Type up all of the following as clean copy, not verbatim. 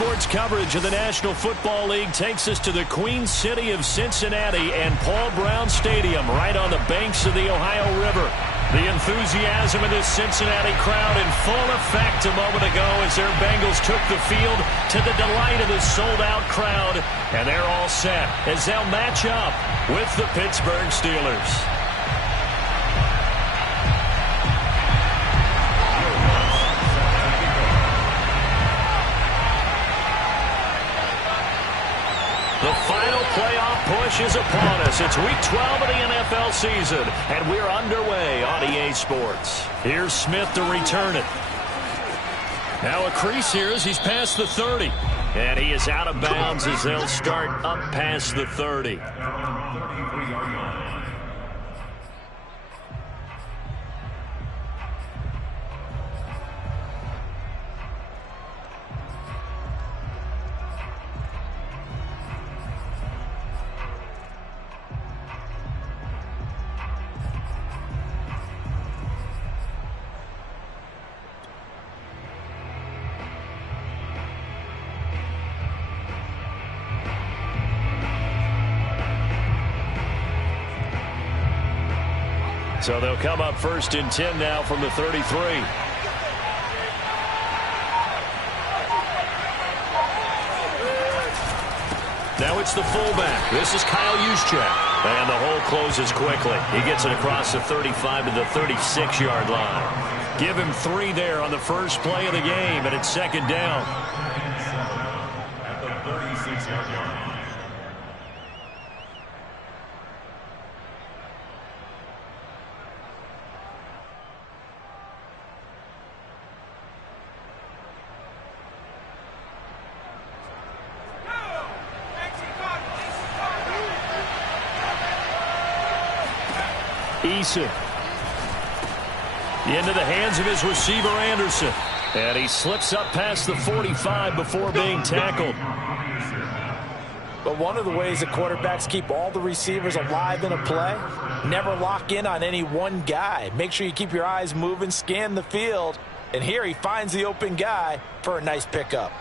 Sports coverage of the National Football League takes us to the Queen City of Cincinnati and Paul Brown Stadium right on the banks of the Ohio River. The enthusiasm of this Cincinnati crowd in full effect a moment ago as their Bengals took the field to the delight of the sold-out crowd. And they're all set as they'll match up with the Pittsburgh Steelers. The final playoff push is upon us. It's Week 12 of the NFL season, and we're underway on EA Sports. Here's Smith to return it. Now a crease here as he's past the 30. And he is out of bounds as they'll start up past the 30. So they'll come up first and 10 now from the 33. Now it's the fullback. This is Kyle Juszczyk. And the hole closes quickly. He gets it across the 35 to the 36-yard line. Give him 3 there on the first play of the game, and it's second down. At the 36-yard line. Eason into the hands of his receiver Anderson, and he slips up past the 45 before being tackled. But one of the ways that quarterbacks keep all the receivers alive in a play, never lock in on any one guy. Make sure you keep your eyes moving, scan the field, and here he finds the open guy for a nice pickup.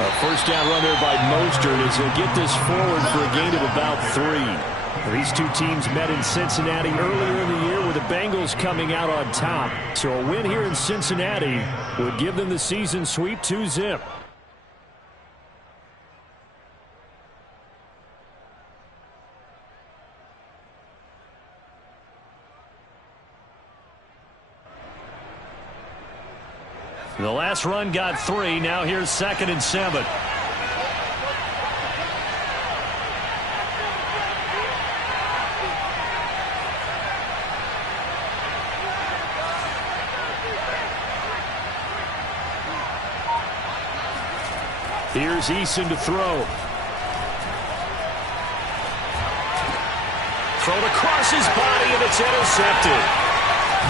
A first down run there by Mostert as he'll get this forward for a gain of about 3. These two teams met in Cincinnati earlier in the year with the Bengals coming out on top. So a win here in Cincinnati would give them the season sweep 2-zip. The last run got 3. Now here's 2nd and 7. Here's Eason to throw. Thrown across his body, and it's intercepted.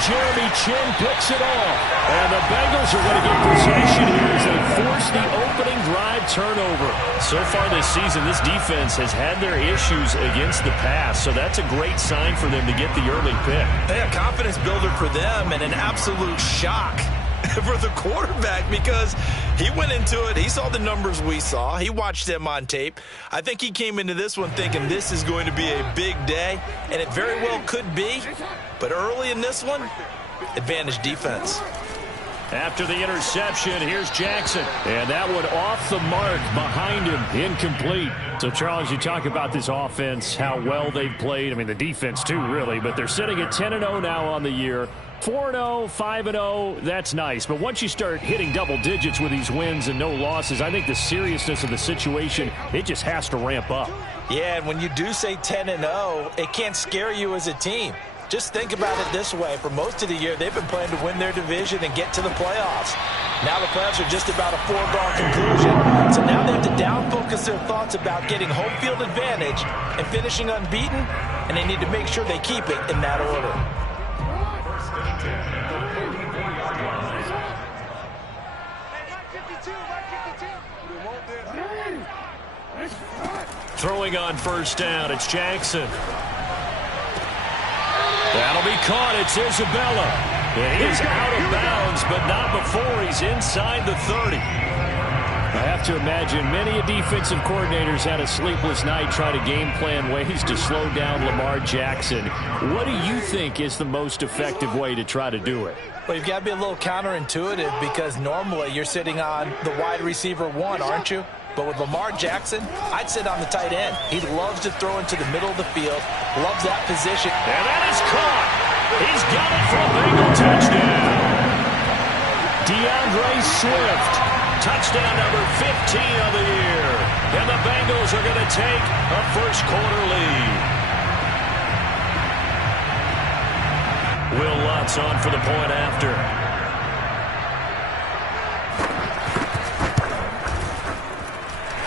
Jeremy Chin picks it off. And the Bengals are going to get possession here as they force the opening drive turnover. So far this season, this defense has had their issues against the pass, so that's a great sign for them to get the early pick. A confidence builder for them and an absolute shock for the quarterback because he went into it. He saw the numbers we saw. He watched them on tape. I think he came into this one thinking this is going to be a big day, and it very well could be. But early in this one, advantage defense. After the interception, here's Jackson. And that one off the mark behind him, incomplete. So, Charles, you talk about this offense, how well they've played. I mean, the defense, too, really. But they're sitting at 10-0 now on the year. 4-0, 5-0, that's nice. But once you start hitting double digits with these wins and no losses, I think the seriousness of the situation, it just has to ramp up. Yeah, and when you do say 10-0, it can't scare you as a team. Just think about it this way. For most of the year, they've been playing to win their division and get to the playoffs. Now the playoffs are just about a foregone conclusion. So now they have to down-focus their thoughts about getting home field advantage and finishing unbeaten, and they need to make sure they keep it in that order. Throwing on first down, it's Jackson. That'll be caught. It's Isabella. And he is out of bounds, but not before he's inside the 30. I have to imagine many defensive coordinators had a sleepless night trying to game plan ways to slow down Lamar Jackson. What do you think is the most effective way to try to do it? Well, you've got to be a little counterintuitive because normally you're sitting on the wide receiver one, aren't you? But with Lamar Jackson, I'd sit on the tight end. He loves to throw into the middle of the field, loves that position. And that is caught. He's got it for a Bengal touchdown. DeAndre Swift, touchdown number 15 of the year. And the Bengals are going to take a first quarter lead. Will Lutz on for the point after.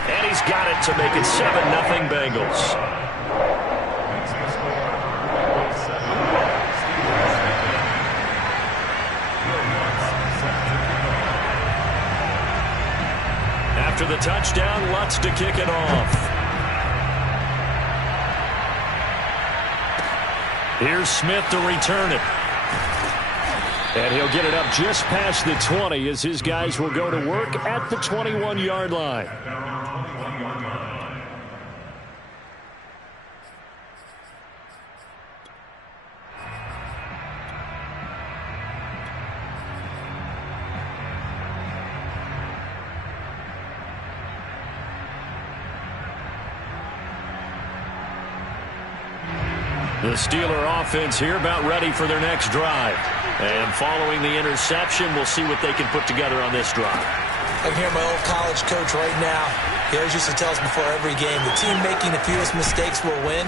And he's got it to make it 7-0 Bengals. After the touchdown, Lutz to kick it off. Here's Smith to return it. And he'll get it up just past the 20 as his guys will go to work at the 21-yard line. The Steeler offense here about ready for their next drive. And following the interception, we'll see what they can put together on this drive. I can hear my old college coach right now. He always used to tell us before every game, the team making the fewest mistakes will win.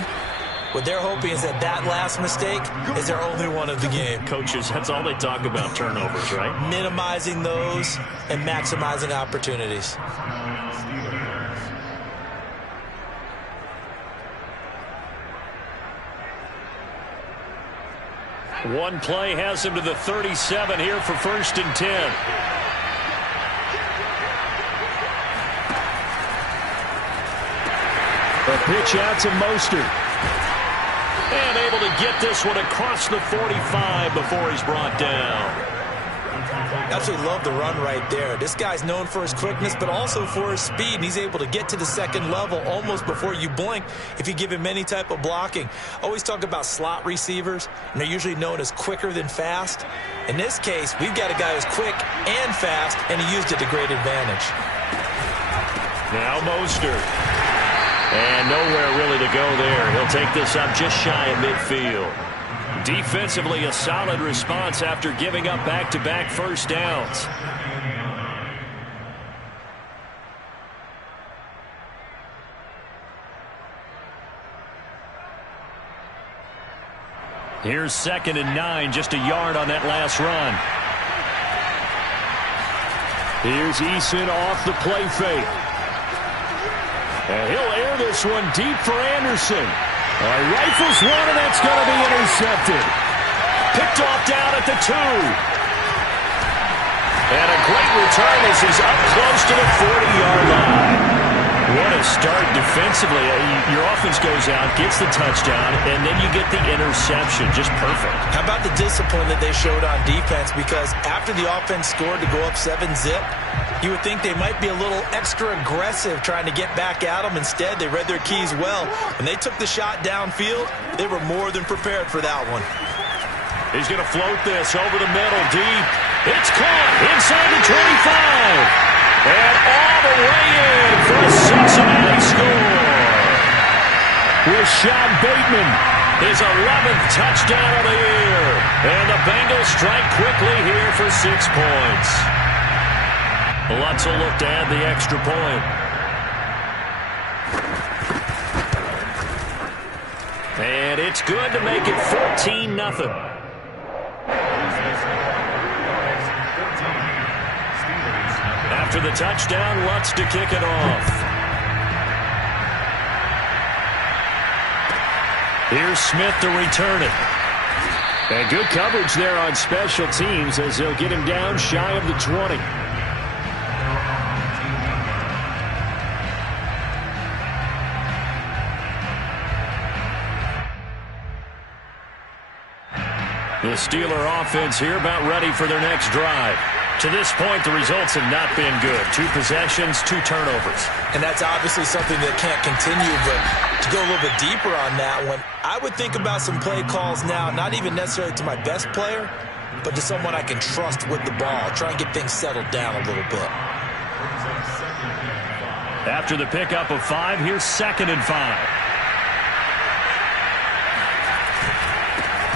What they're hoping is that that last mistake is their only one of the game. Coaches, that's all they talk about, turnovers, right? Minimizing those and maximizing opportunities. One play has him to the 37 here for 1st and 10. A pitch out to Mostert. And able to get this one across the 45 before he's brought down. Absolutely love the run right there. This guy's known for his quickness, but also for his speed. And he's able to get to the second level almost before you blink if you give him any type of blocking. Always talk about slot receivers, and they're usually known as quicker than fast. In this case, we've got a guy who's quick and fast, and he used it to great advantage. Now Mostert. And nowhere really to go there. He'll take this up just shy of midfield. Defensively, a solid response after giving up back-to-back first downs. Here's 2nd and 9, just a yard on that last run. Here's Eason off the play fake. And he'll air this one deep for Anderson. Rifles one, and that's going to be intercepted. Picked off down at the 2. And a great return as he's up close to the 40-yard line. What a start defensively. Your offense goes out, gets the touchdown, and then you get the interception. Just perfect. How about the discipline that they showed on defense? Because after the offense scored to go up 7-zip, you would think they might be a little extra aggressive trying to get back at them. Instead, they read their keys well. When they took the shot downfield, they were more than prepared for that one. He's going to float this over the middle, deep. It's caught inside the 25. And all the way in for a Cincinnati score. Rashad Bateman, his 11th touchdown of the year. And the Bengals strike quickly here for 6 points. Lutz will look to add the extra point. And it's good to make it 14-0. After the touchdown, Lutz to kick it off. Here's Smith to return it. And good coverage there on special teams as they'll get him down shy of the 20. The Steeler offense here about ready for their next drive. To this point, the results have not been good. 2 possessions, 2 turnovers. And that's obviously something that can't continue, but to go a little bit deeper on that one, I would think about some play calls now, not even necessarily to my best player, but to someone I can trust with the ball. Try and get things settled down a little bit. After the pickup of 5, here's 2nd and 5.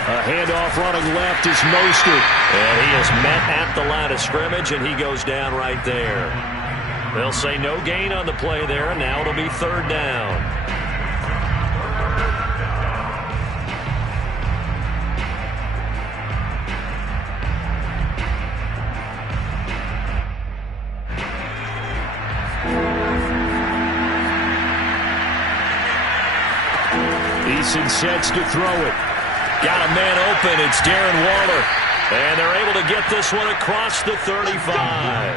A handoff running left is Mostert. And he is met at the line of scrimmage, and he goes down right there. They'll say no gain on the play there, and now it'll be 3rd down. Eason sets to throw it. Got a man open. It's Darren Waller. And they're able to get this one across the 35.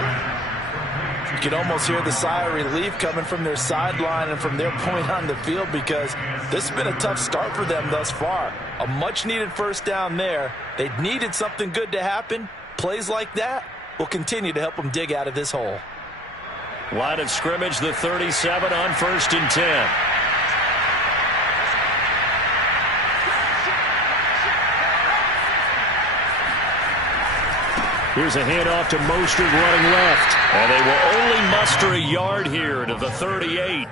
You can almost hear the sigh of relief coming from their sideline and from their point on the field because this has been a tough start for them thus far. A much-needed 1st down there. They needed something good to happen. Plays like that will continue to help them dig out of this hole. Line of scrimmage, the 37 on 1st and 10. Here's a handoff to Mostert running left. And they will only muster a yard here to the 38.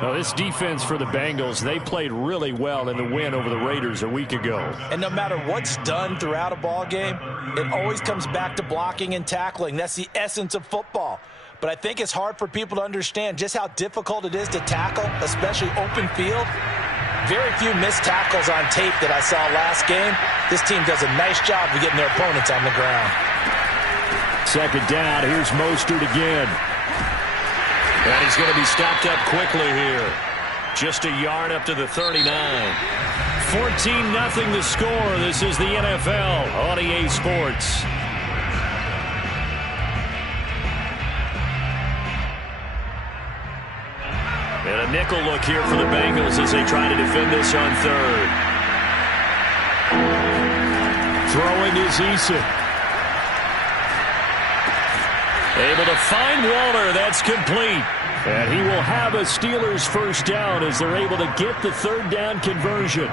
Now, this defense for the Bengals, they played really well in the win over the Raiders a week ago. And no matter what's done throughout a ball game, it always comes back to blocking and tackling. That's the essence of football. But I think it's hard for people to understand just how difficult it is to tackle, especially open field. Very few missed tackles on tape that I saw last game. This team does a nice job of getting their opponents on the ground. 2nd down. Here's Mostert again. And he's going to be stopped up quickly here. Just a yard up to the 39. 14-0 the score. This is the NFL on EA Sports. And a nickel look here for the Bengals as they try to defend this on 3rd. Throwing is Eason. Able to find Waller. That's complete. And he will have a Steelers 1st down as they're able to get the 3rd down conversion.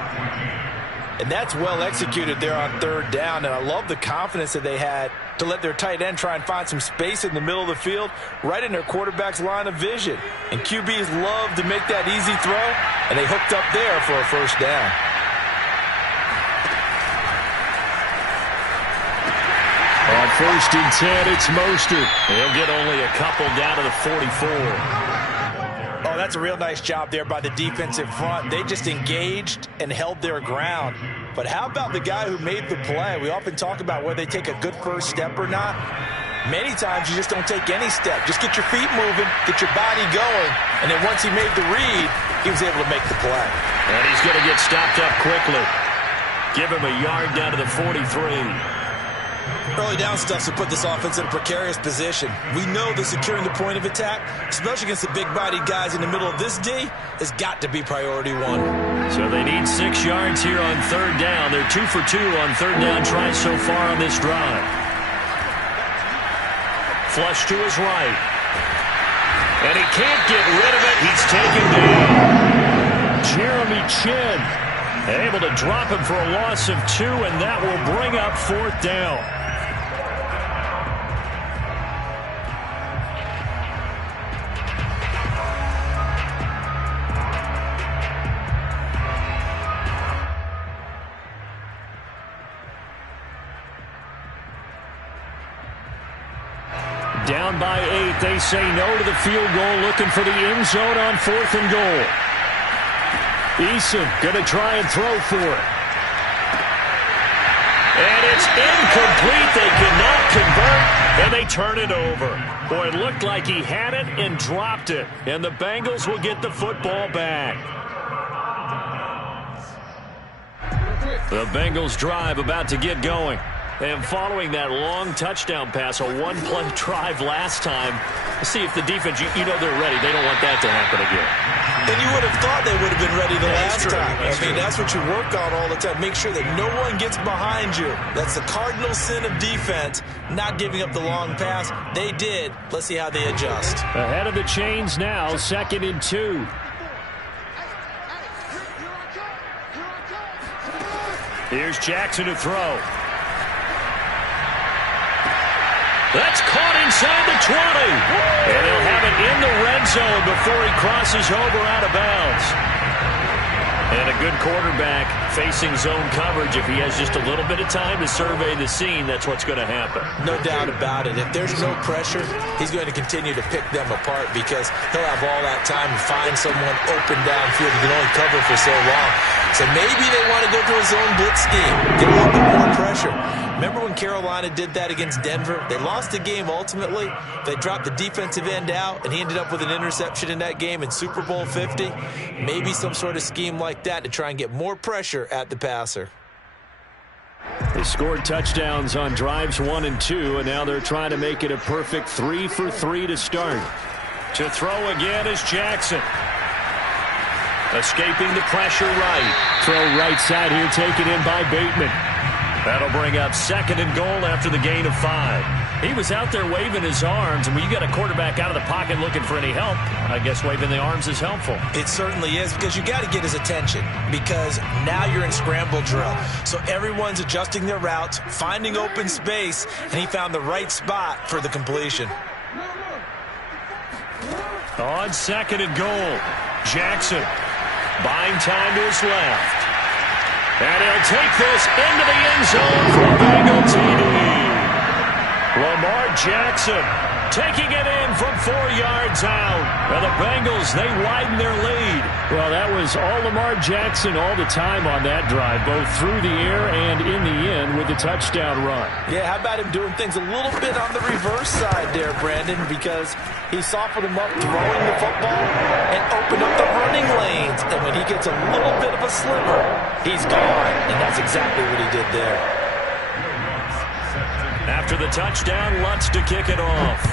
And that's well executed there on 3rd down. And I love the confidence that they had to let their tight end try and find some space in the middle of the field, right in their quarterback's line of vision. And QBs love to make that easy throw, and they hooked up there for a 1st down. On 1st and 10, it's Mostert. He'll get only a couple down to the 44. Oh, that's a real nice job there by the defensive front. They just engaged and held their ground. But how about the guy who made the play? We often talk about whether they take a good first step or not. Many times you just don't take any step. Just get your feet moving, get your body going, and then once he made the read, he was able to make the play. And he's going to get stopped up quickly. Give him a yard down to the 43. Early down stuff to put this offense in a precarious position. We know that securing the point of attack, especially against the big-bodied guys in the middle of this D, has got to be priority 1. So they need 6 yards here on 3rd down. They're 2 for 2 on 3rd down tries so far on this drive. Flush to his right. And he can't get rid of it. He's taken down. Jeremy Chin Able to drop him for a loss of 2, and that will bring up 4th down. Down by 8, they say no to the field goal, looking for the end zone on 4th and goal. Eason going to try and throw for it. And it's incomplete. They cannot convert, and they turn it over. Boy, it looked like he had it and dropped it, and the Bengals will get the football back. The Bengals drive about to get going. And following that long touchdown pass, a one-play drive last time, see if the defense, you know they're ready. They don't want that to happen again. And you would have thought they would have been ready the last time. That's what you work on all the time. Make sure that no one gets behind you. That's the cardinal sin of defense, not giving up the long pass. They did. Let's see how they adjust. Ahead of the chains now, 2nd and 2. Here's Jackson to throw. That's caught inside the 20. And he'll have it in the red zone before he crosses over out of bounds. And a good quarterback facing zone coverage. If he has just a little bit of time to survey the scene, that's what's going to happen. No doubt about it. If there's no pressure, he's going to continue to pick them apart because he'll have all that time to find someone open downfield. He can only cover for so long. So maybe they want to go to a zone blitz scheme, get a little bit more pressure. Remember when Carolina did that against Denver? They lost the game ultimately. They dropped the defensive end out, and he ended up with an interception in that game in Super Bowl 50. Maybe some sort of scheme like that to try and get more pressure at the passer. They scored touchdowns on drives 1 and 2, and now they're trying to make it a perfect 3 for 3 to start. To throw again is Jackson. Escaping the pressure right. Throw right side here, taken in by Bateman. That'll bring up 2nd and goal after the gain of 5. He was out there waving his arms, and when you got a quarterback out of the pocket looking for any help, I guess waving the arms is helpful. It certainly is, because you got to get his attention, because now you're in scramble drill. So everyone's adjusting their routes, finding open space, and he found the right spot for the completion. On 2nd and goal, Jackson buying time to his left. And he'll take this into the end zone for a Bengal TD. Lamar Jackson taking it in from 4 yards out. And the Bengals, they widen their lead. Well, that was all Lamar Jackson all the time on that drive, both through the air and in the end with the touchdown run. Yeah, how about him doing things a little bit on the reverse side there, Brandon, because he softened him up throwing the football and opened up the running lanes. And when he gets a little bit of a sliver, he's gone. And that's exactly what he did there. After the touchdown, Lutz to kick it off.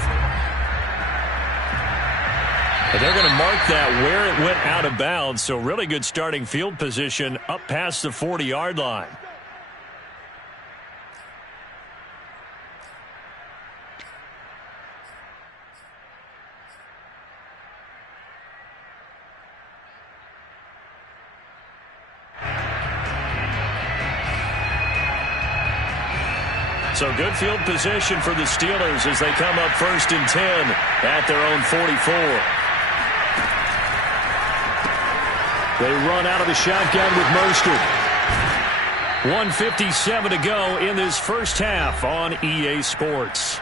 And they're going to mark that where it went out of bounds, so really good starting field position up past the 40-yard line. So good field position for the Steelers as they come up 1st and 10 at their own 44. They run out of the shotgun with Mostert. 1:57 to go in this first half on EA Sports.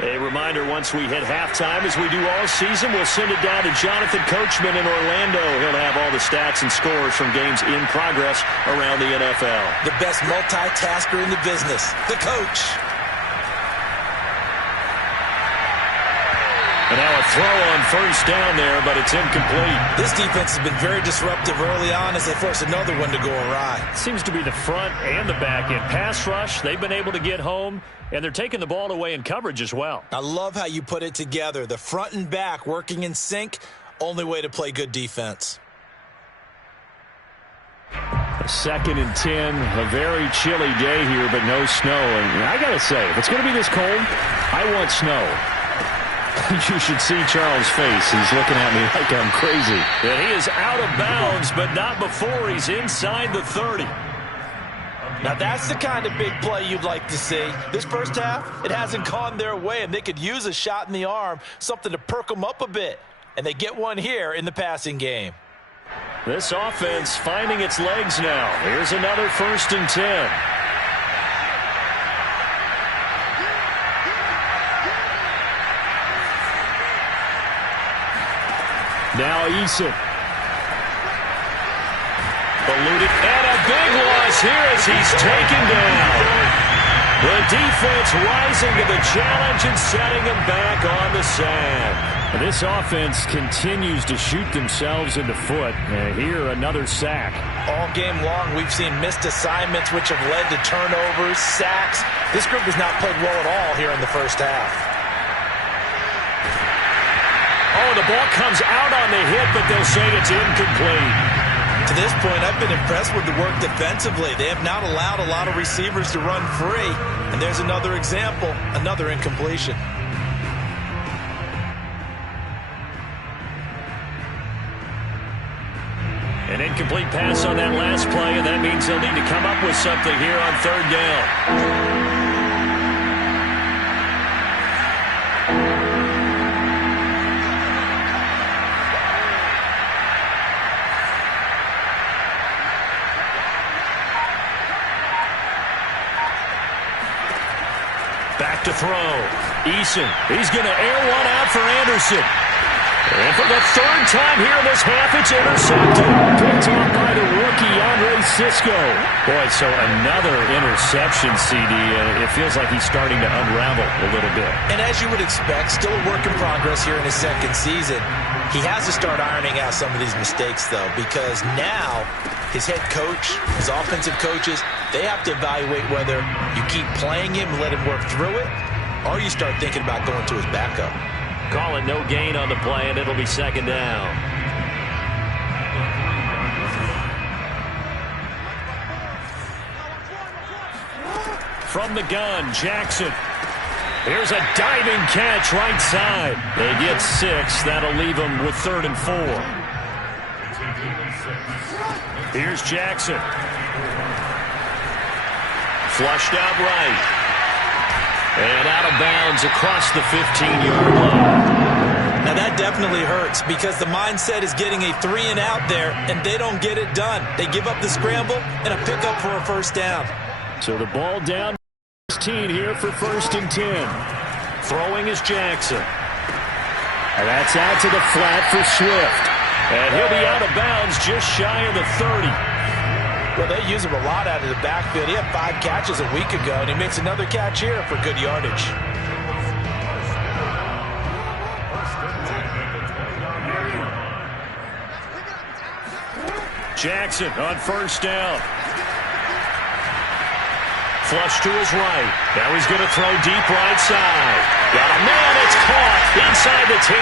A reminder, once we hit halftime, as we do all season, we'll send it down to Jonathan Coachman in Orlando. He'll have all the stats and scores from games in progress around the NFL. The best multitasker in the business, the coach. And now a throw on 1st down there, but it's incomplete. This defense has been very disruptive early on as they force another one to go awry. Seems to be the front and the back end. Pass rush, they've been able to get home, and they're taking the ball away in coverage as well. I love how you put it together. The front and back working in sync, only way to play good defense. 2nd and 10. A very chilly day here, but no snow. And I got to say, if it's going to be this cold, I want snow. You should see Charles' face. He's looking at me like I'm crazy. And he is out of bounds, but not before he's inside the 30. Now that's the kind of big play you'd like to see. This first half, it hasn't gone their way, and they could use a shot in the arm, something to perk them up a bit. And they get one here in the passing game. This offense finding its legs now. Here's another 1st and 10. Now Eason. Eluded, and a big loss here as he's taken down. The defense rising to the challenge and setting him back on the sand. And this offense continues to shoot themselves in the foot. Here, another sack. All game long, we've seen missed assignments which have led to turnovers, sacks. This group has not played well at all here in the first half. Oh, the ball comes out on the hit, but they'll say it's incomplete. To this point, I've been impressed with the work defensively. They have not allowed a lot of receivers to run free. And there's another example, another incompletion. An incomplete pass on that last play, and that means they'll need to come up with something here on 3rd down. Back to throw. Eason. He's going to air one out for Anderson. And for the 3rd time here in this half, it's intercepted. Picked off by the rookie, Andre Sisco. Boy, so another interception, CD. It feels like he's starting to unravel a little bit. And as you would expect, still a work in progress here in his 2nd season. He has to start ironing out some of these mistakes, though, because now his head coach, his offensive coaches, they have to evaluate whether you keep playing him and let him work through it, or you start thinking about going to his backup. Call it no gain on the play, and it'll be 2nd down. From the gun, Jackson. Here's a diving catch right side. They get 6. That'll leave them with 3rd and 4. Here's Jackson. Flushed out right. And out of bounds across the 15-yard line. Now that definitely hurts because the mindset is getting a 3-and-out there, and they don't get it done. They give up the scramble and a pickup for a 1st down. So the ball down 16 here for 1st and 10. Throwing is Jackson. And that's out to the flat for Swift. And he'll be out of bounds just shy of the 30. Well, they use him a lot out of the backfield. He had 5 catches a week ago, and he makes another catch here for good yardage. Jackson on 1st down. Flush to his right. Now he's going to throw deep right side. Got a man. It's caught inside the 10.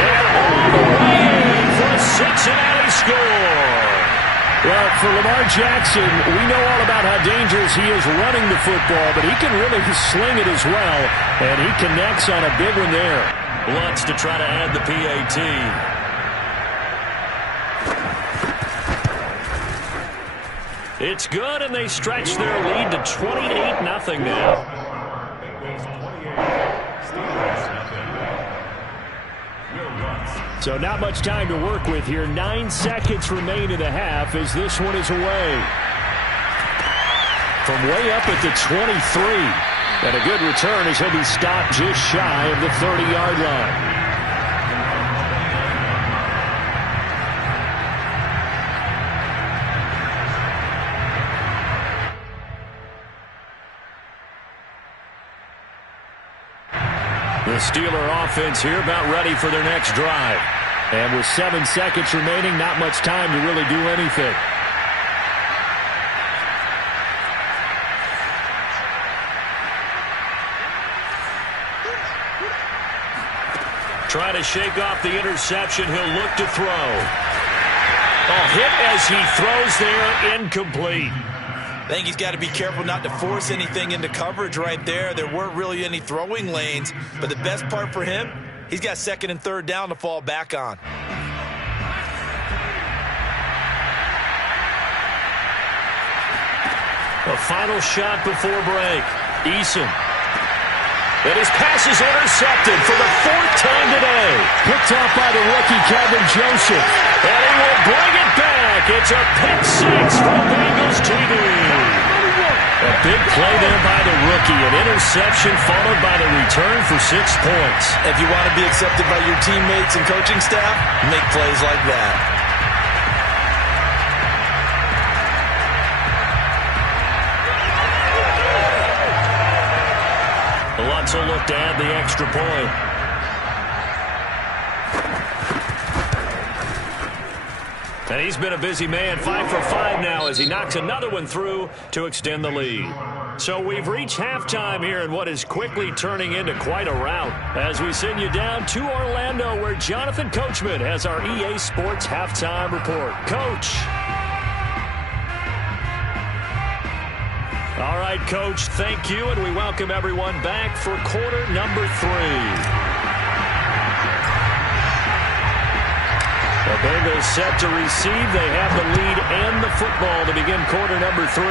And all the way in for a Cincinnati score. Well, for Lamar Jackson, we know all about how dangerous he is running the football, but he can really sling it as well, and he connects on a big one there. Lutz to try to add the PAT. It's good, and they stretch their lead to 28-0 now. So not much time to work with here. 9 seconds remain in the half as this one is away. From way up at the 23. And a good return as he'll be stopped just shy of the 30-yard line. The Steeler offense here about ready for their next drive. And with 7 seconds remaining, not much time to really do anything. Try to shake off the interception. He'll look to throw. Oh, hit as he throws there, incomplete. I think he's got to be careful not to force anything into coverage right there. There weren't really any throwing lanes, but the best part for him, he's got second and third down to fall back on. A final shot before break. Eason. And his pass is intercepted for the fourth time today. Picked off by the rookie, Kevin Joseph. And he will bring it back. It's a pick six from Bengals TV. A big play there by the rookie. An interception followed by the return for 6 points. If you want to be accepted by your teammates and coaching staff, make plays like that. Lots will look to add the extra point. And he's been a busy man, 5 for 5 now as he knocks another one through to extend the lead. So we've reached halftime here in what is quickly turning into quite a rout as we send you down to Orlando where Jonathan Coachman has our EA Sports halftime report. Coach. All right, Coach, thank you, and we welcome everyone back for quarter number 3. The Bengals set to receive. They have the lead and the football to begin quarter number 3.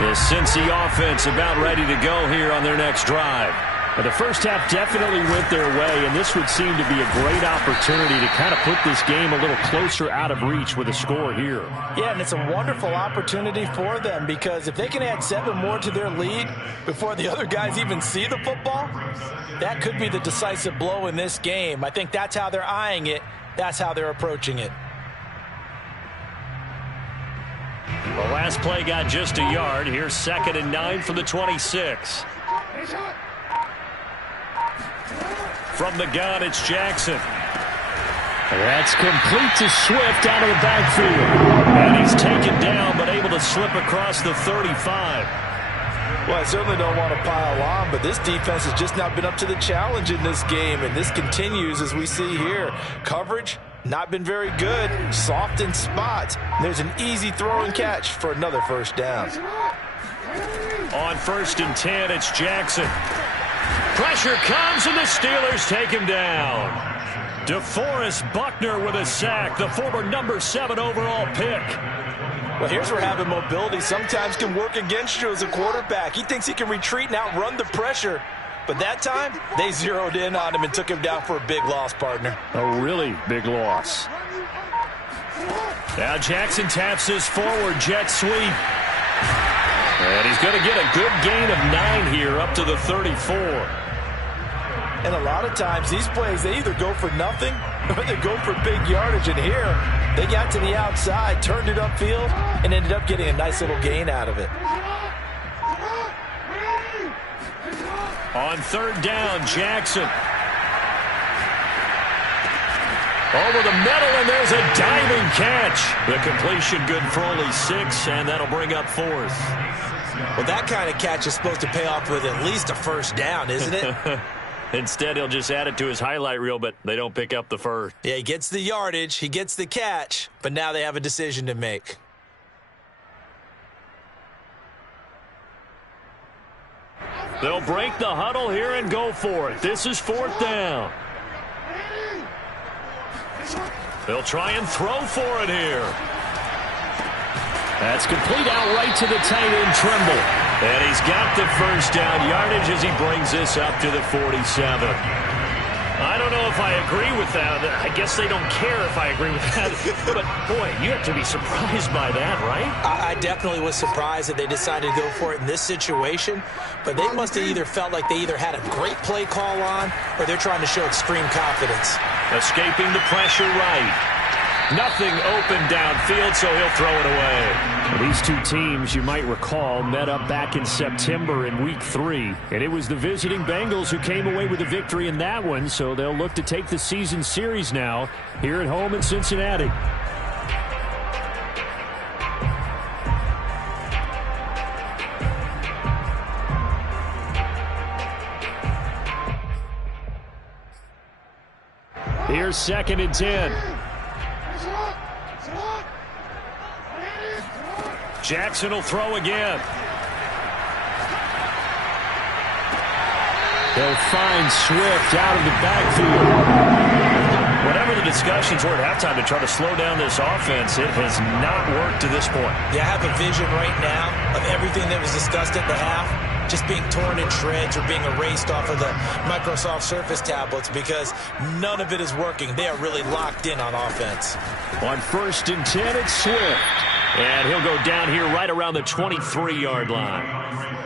The Cincy offense about ready to go here on their next drive. The first half definitely went their way, and this would seem to be a great opportunity to kind of put this game a little closer out of reach with a score here. Yeah, and it's a wonderful opportunity for them because if they can add 7 more to their lead before the other guys even see the football, that could be the decisive blow in this game. I think that's how they're eyeing it. That's how they're approaching it. The last play got just a yard. Here's 2nd and 9 from the 26. From the gun, it's Jackson. That's complete to Swift out of the backfield. And he's taken down, but able to slip across the 35. Well, I certainly don't want to pile on, but this defense has just not been up to the challenge in this game, and this continues as we see here. Coverage, not been very good. Soft in spots. There's an easy throw and catch for another first down. On 1st and 10, it's Jackson. Pressure comes, and the Steelers take him down. DeForest Buckner with a sack, the former number 7 overall pick. Well, here's where having mobility sometimes can work against you as a quarterback. He thinks he can retreat and outrun the pressure. But that time, they zeroed in on him and took him down for a big loss, partner. A really big loss. Now Jackson taps his forward jet sweep. And he's going to get a good gain of 9 here up to the 34. And a lot of times, these plays, they either go for nothing or they go for big yardage. And here, they got to the outside, turned it upfield, and ended up getting a nice little gain out of it. On 3rd down, Jackson. Over the middle, and there's a diving catch. The completion good for only 6, and that'll bring up 4th. Well, that kind of catch is supposed to pay off with at least a first down, isn't it? Instead, he'll just add it to his highlight reel, but they don't pick up the first. Yeah, he gets the yardage, he gets the catch, but now they have a decision to make. They'll break the huddle here and go for it. This is 4th down. They'll try and throw for it here. That's complete outright to the tight end, Trimble. And he's got the first down yardage as he brings this up to the 47. I don't know if I agree with that. I guess they don't care if I agree with that. But, boy, you have to be surprised by that, right? I definitely was surprised that they decided to go for it in this situation. But they must have either felt like they either had a great play call on or they're trying to show extreme confidence. Escaping the pressure right. Nothing open downfield, so he'll throw it away. These two teams, you might recall, met up back in September in Week 3. And it was the visiting Bengals who came away with a victory in that one, so they'll look to take the season series now here at home in Cincinnati. Here's 2nd and 10. Jackson will throw again. They'll find Swift out of the backfield. Whatever the discussions were at halftime to try to slow down this offense, it has not worked to this point. Yeah, I have a vision right now of everything that was discussed at the half just being torn in shreds or being erased off of the Microsoft Surface tablets because none of it is working. They are really locked in on offense. On 1st and 10, it's Swift. And he'll go down here right around the 23-yard line.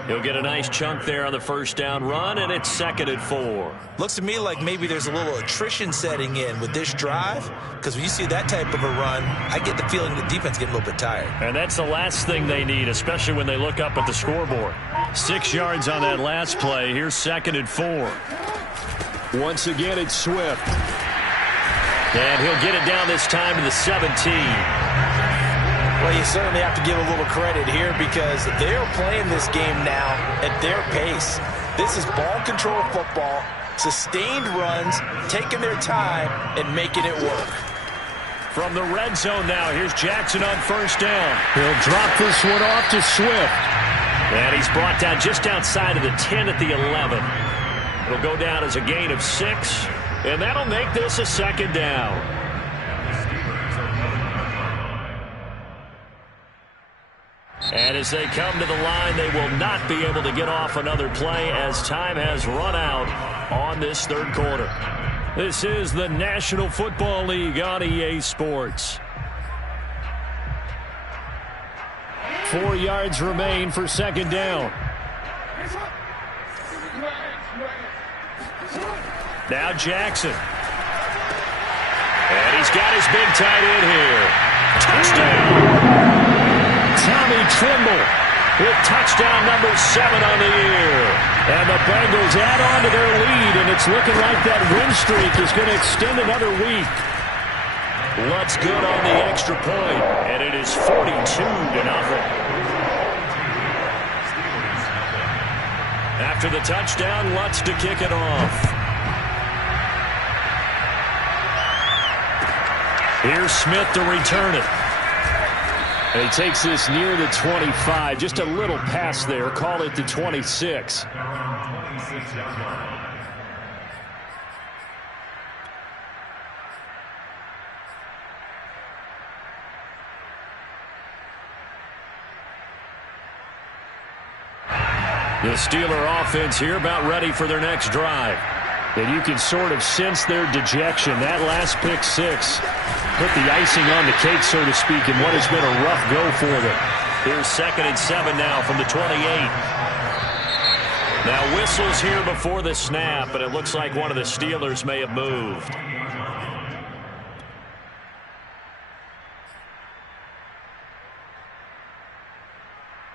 He'll get a nice chunk there on the 1st down run, and it's 2nd and 4. Looks to me like maybe there's a little attrition setting in with this drive, because when you see that type of a run, I get the feeling the defense getting a little bit tired. And that's the last thing they need, especially when they look up at the scoreboard. 6 yards on that last play. Here's 2nd and 4. Once again, it's Swift. And he'll get it down this time to the 17. Well, you certainly have to give a little credit here because they're playing this game now at their pace. This is ball control football, sustained runs, taking their time, and making it work. From the red zone now, here's Jackson on 1st down. He'll drop this one off to Swift. And he's brought down just outside of the 10 at the 11. It'll go down as a gain of 6, and that'll make this a 2nd down. And as they come to the line, they will not be able to get off another play as time has run out on this 3rd quarter. This is the National Football League on EA Sports. 4 yards remain for 2nd down. Now Jackson. And he's got his big tight end here. Touchdown! Tommy Trimble with touchdown number 7 on the year. And the Bengals add on to their lead, and it's looking like that win streak is going to extend another week. Lutz good on the extra point, and it is 42-0. After the touchdown, Lutz to kick it off. Here's Smith to return it. And he takes this near the 25. Just a little pass there. Call it the 26. The Steeler offense here about ready for their next drive. And you can sort of sense their dejection. That last pick 6 put the icing on the cake, so to speak, in what has been a rough go for them. Here's 2nd and 7 now from the 28. Now whistles here before the snap, and it looks like one of the Steelers may have moved.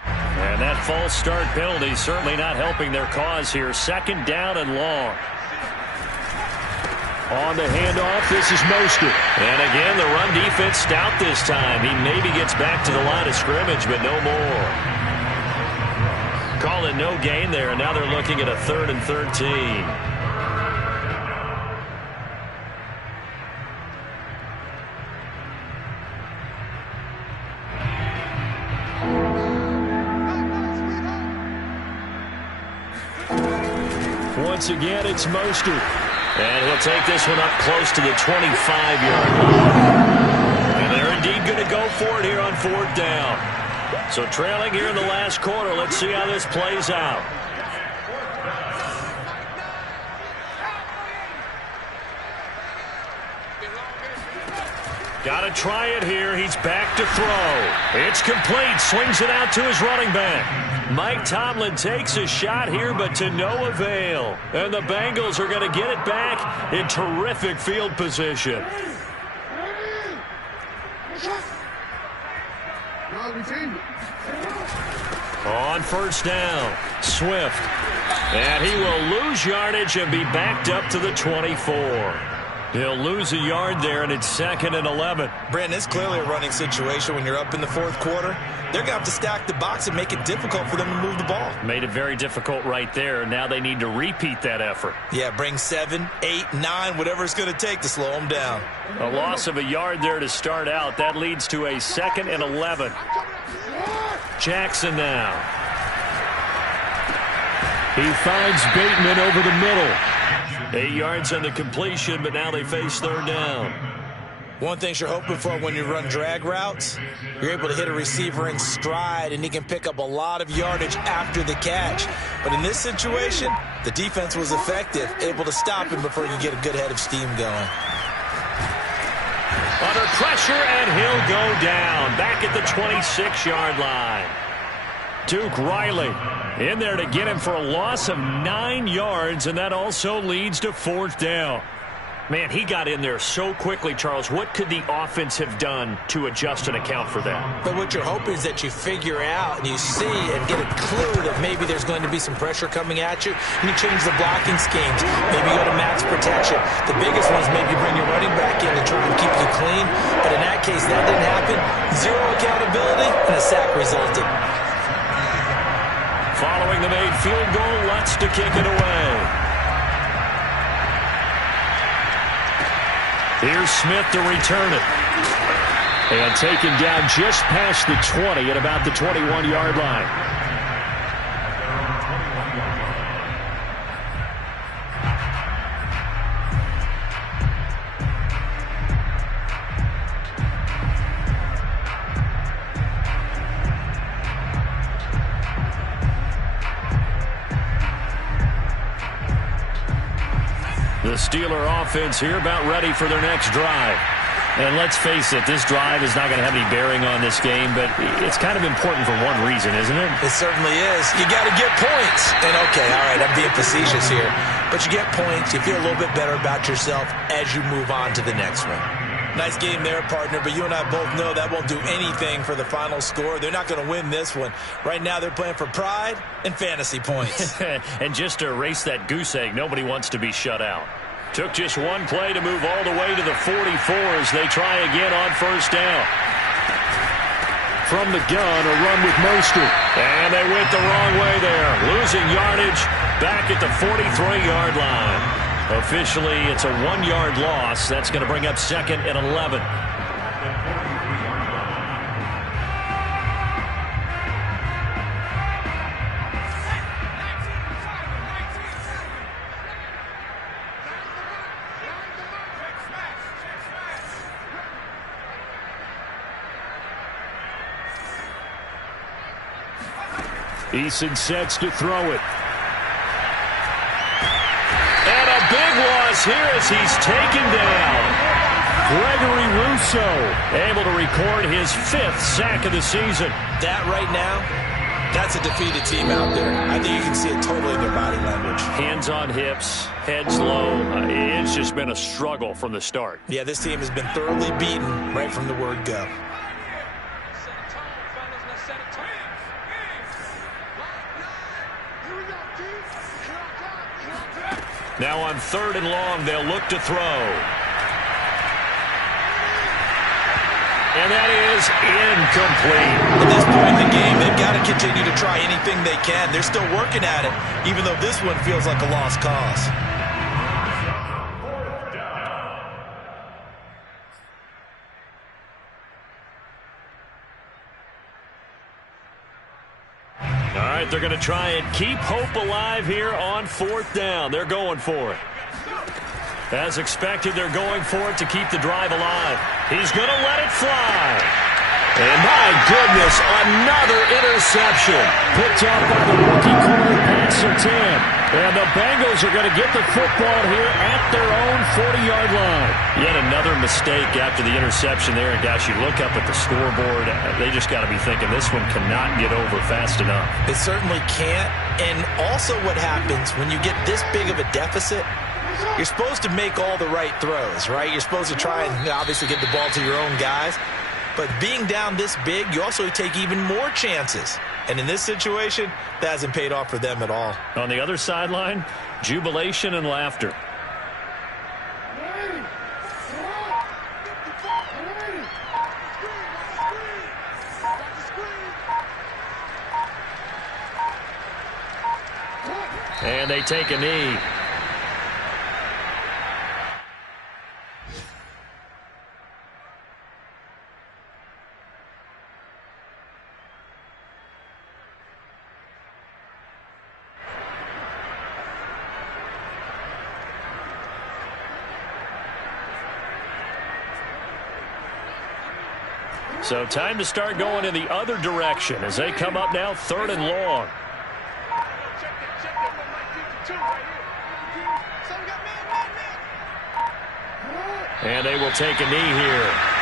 And that false start penalty certainly not helping their cause here. 2nd down and long. On the handoff, this is Mostert. And again, the run defense stout this time. He maybe gets back to the line of scrimmage, but no more. Call it no gain there, and now they're looking at a 3rd and 13. Once again, it's Mostert. And he'll take this one up close to the 25-yard line. And they're indeed going to go for it here on 4th down. So trailing here in the last quarter. Let's see how this plays out. Got to try it here. He's back to throw. It's complete. Swings it out to his running back. Mike Tomlin takes a shot here, but to no avail. And the Bengals are going to get it back in terrific field position. On 1st down, Swift. And he will lose yardage and be backed up to the 24. He'll lose a yard there, and it's 2nd and 11. Brandon, it's clearly a running situation when you're up in the fourth quarter. They're going to have to stack the box and make it difficult for them to move the ball. Made it very difficult right there. Now they need to repeat that effort. Yeah, bring 7, 8, 9, whatever it's going to take to slow them down. A loss of a yard there to start out. That leads to a 2nd and 11. Jackson now. He finds Bateman over the middle. 8 yards on the completion, but now they face 3rd down. One thing you're hoping for when you run drag routes, you're able to hit a receiver in stride, and he can pick up a lot of yardage after the catch. But in this situation, the defense was effective, able to stop him before you get a good head of steam going. Under pressure, and he'll go down. Back at the 26-yard line. Duke Riley in there to get him for a loss of 9 yards, and that also leads to 4th down. Man, he got in there so quickly, Charles. What could the offense have done to adjust and account for that? But what you're hoping is that you figure out and you see and get a clue that maybe there's going to be some pressure coming at you, and you change the blocking schemes. Maybe go to max protection. The biggest one's maybe bring your running back in to try and keep you clean. But in that case, that didn't happen. 0 accountability, and a sack resulted. Following the made field goal, Lutz to kick it away. Here's Smith to return it. And taken down just past the 20 at about the 21-yard line. The Steeler offense here about ready for their next drive. And let's face it, this drive is not going to have any bearing on this game, but it's kind of important for one reason, isn't it? It certainly is. You got to get points. And okay, all right, I'm being facetious here. But you get points, you feel a little bit better about yourself as you move on to the next one. Nice game there, partner, but you and I both know that won't do anything for the final score. They're not going to win this one. Right now they're playing for pride and fantasy points. And just to erase that goose egg, nobody wants to be shut out. Took just one play to move all the way to the 44 as they try again on 1st down. From the gun, a run with Mostert. And they went the wrong way there. Losing yardage back at the 43-yard line. Officially, it's a 1-yard loss. That's going to bring up 2nd and 11. Eason sets to throw it. And a big loss here as he's taken down. Gregory Rousseau able to record his 5th sack of the season. That right now, that's a defeated team out there. I think you can see it totally in their body language. Hands on hips, heads low. It's just been a struggle from the start. Yeah, this team has been thoroughly beaten right from the word go. Now on 3rd and long, they'll look to throw. And that is incomplete. At this point in the game, they've got to continue to try anything they can. They're still working at it, even though this one feels like a lost cause. They're going to try and keep hope alive here on 4th down. They're going for it. As expected, they're going for it to keep the drive alive. He's going to let it fly. And my goodness, another interception. Picked up by the rookie corner, Parris313. And the Bengals are going to get the football here at their own 40-yard line. Yet another mistake after the interception there. And gosh, you look up at the scoreboard, they just got to be thinking this one cannot get over fast enough. It certainly can't. And also what happens when you get this big of a deficit, you're supposed to make all the right throws, right? You're supposed to try and obviously get the ball to your own guys. But being down this big, you also take even more chances. And in this situation, that hasn't paid off for them at all. On the other sideline, jubilation and laughter. And they take a knee. So time to start going in the other direction as they come up now 3rd and long. And they will take a knee here.